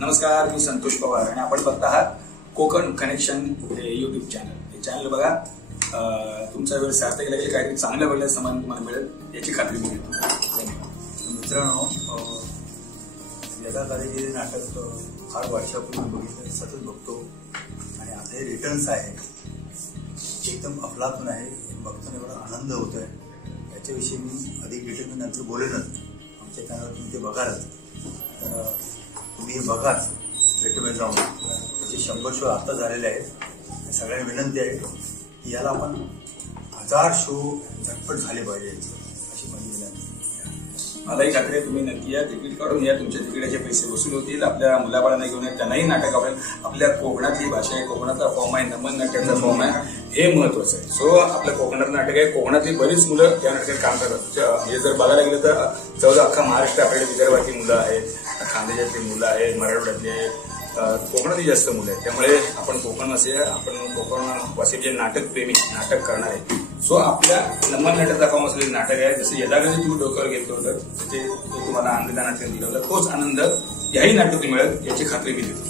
नमस्कार, मी संतोष पवार आणि आपण बघत आहात कोकण कनेक्शन हे यूट्यूब चॅनल। हे चॅनल बघा, तुमचा वेळ सार्थक केला की काहीतरी चांगल्या वेळेला समान तुम्हाला मिळेल याची खात्री मी घेतो। मित्रांनो, यदाकाली हे नाटक फार वर्षापूर्वी बघितलं, सतत बघतो आणि आता हे रिटर्न्स आहे, एकदम अफलातून आहे। बघताना एवढा आनंद होतोय, याच्याविषयी मी अधिक डिटेल मी नंतर बोलेनच। आमच्या चॅनलवर तुम्ही ते बघालच, तर तुम्ही हे बघाच थिएटरमध्ये जाऊन। त्याचे 100 शो आता झालेले आहेत। सगळ्यांना विनंती आहे की याला आपण 1000 शो झटपट झाले पाहिजे अशी माझी विनंती। मलाही खात्री आहे तुम्ही नक्की या, तिकीट काढून या, तुमच्या तिकिटाचे पैसे वसूल होतील। आपल्या मुलाबाळांना घेऊन या, त्यांनाही नाटक आवडेल। आपल्या कोकणातली भाषा आहे, कोकणाचा फॉर्म आहे, नमन नाट्याचा फॉर्म आहे, हे महत्वाचं आहे। सो आपलं कोकणात नाटक आहे, कोकणातली बरीच मुलं त्या नाटकात काम करतात। हे जर बघायला गेलं तर जवळजवळ अख्खा महाराष्ट्र आपल्याकडे विदर्भातली मुलं आहेत, खानदेशातली मुलं आहेत, मराठवाड्यातली आहेत, कोकणातली जास्त मुलं आहेत। त्यामुळे आपण कोकणवासी आहे, आपण कोकणवासी जे नाटक प्रेमी, नाटक करणार आहे। सो आपल्या नमन नाट्याचा फॉर्म असलेले नाटक आहे, जसं यदाकधी तुम्ही डोक्यावर घेतलं होतं, ते तुम्हाला आनंदाने नाटक दिलं होतं, तोच आनंद याही नाटक मिळेल याची खात्री मी देतो।